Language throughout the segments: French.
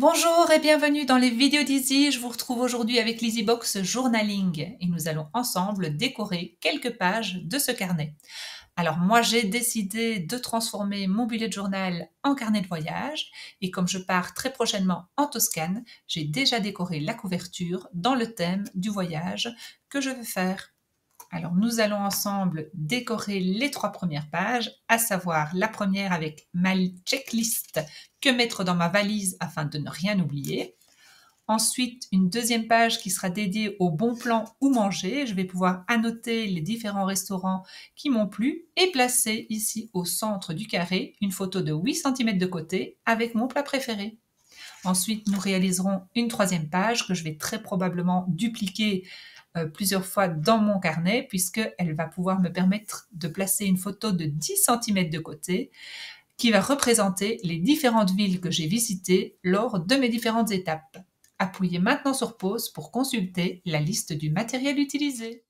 Bonjour et bienvenue dans les vidéos d'Easy. Je vous retrouve aujourd'hui avec l'EasyBox Journaling et nous allons ensemble décorer quelques pages de ce carnet. Alors moi j'ai décidé de transformer mon bullet journal en carnet de voyage et comme je pars très prochainement en Toscane, j'ai déjà décoré la couverture dans le thème du voyage que je veux faire. Alors nous allons ensemble décorer les 3 premières pages, à savoir la première avec ma checklist que mettre dans ma valise afin de ne rien oublier. Ensuite, une deuxième page qui sera dédiée au bon plan où manger. Je vais pouvoir annoter les différents restaurants qui m'ont plu et placer ici au centre du carré une photo de 8 cm de côté avec mon plat préféré. Ensuite, nous réaliserons une troisième page que je vais très probablement dupliquer plusieurs fois dans mon carnet puisqu'elle va pouvoir me permettre de placer une photo de 10 cm de côté qui va représenter les différentes villes que j'ai visitées lors de mes différentes étapes. Appuyez maintenant sur pause pour consulter la liste du matériel utilisé.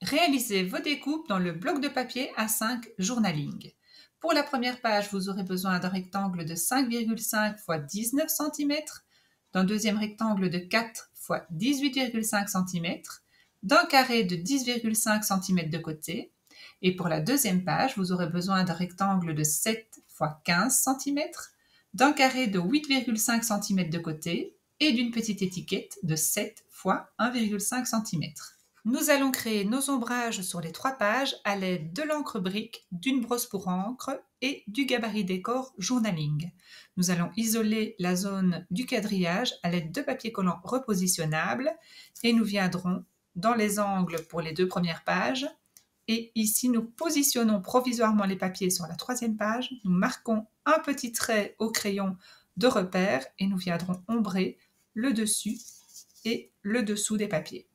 Réalisez vos découpes dans le bloc de papier A5 Journaling. Pour la première page, vous aurez besoin d'un rectangle de 5,5 x 19 cm, d'un deuxième rectangle de 4 x 18,5 cm, d'un carré de 10,5 cm de côté. Et pour la deuxième page, vous aurez besoin d'un rectangle de 7 x 15 cm, d'un carré de 8,5 cm de côté et d'une petite étiquette de 7 x 1,5 cm. Nous allons créer nos ombrages sur les 3 pages à l'aide de l'encre brique, d'une brosse pour encre et du gabarit décor Journaling. Nous allons isoler la zone du quadrillage à l'aide de papier collant repositionnable et nous viendrons dans les angles pour les 2 premières pages. Et ici, nous positionnons provisoirement les papiers sur la 3e page. Nous marquons un petit trait au crayon de repère et nous viendrons ombrer le dessus et le dessous des papiers.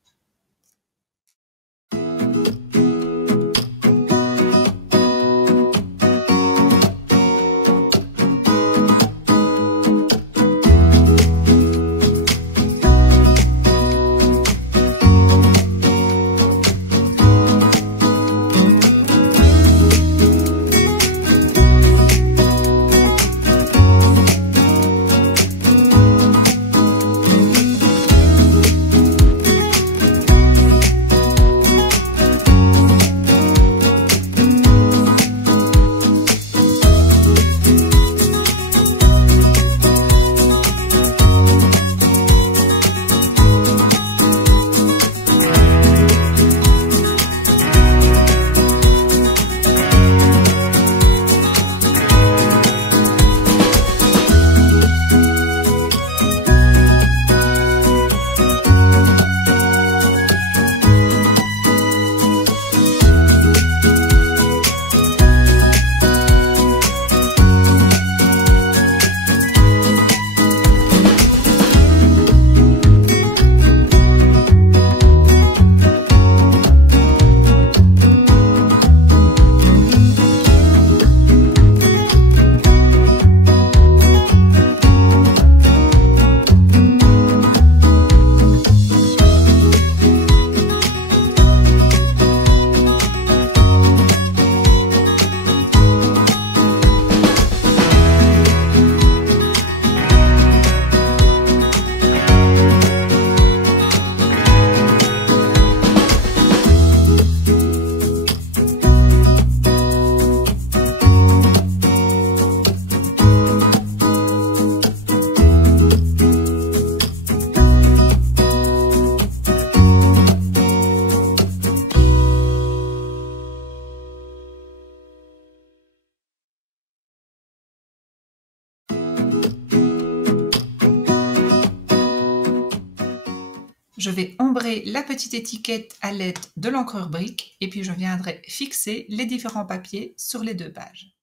Je vais ombrer la petite étiquette à l'aide de l'encreur brique et puis je viendrai fixer les différents papiers sur les 2 pages.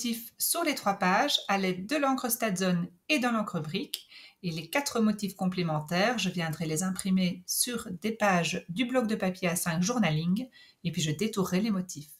motifs sur les 3 pages à l'aide de l'encre Statzon et de l'encre Brick. Et les 4 motifs complémentaires, je viendrai les imprimer sur des pages du bloc de papier A5 Journaling et puis je détourerai les motifs.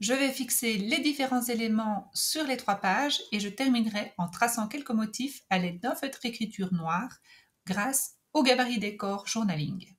Je vais fixer les différents éléments sur les 3 pages et je terminerai en traçant quelques motifs à l'aide d'un feutre écriture noir grâce au gabarit décor Journaling.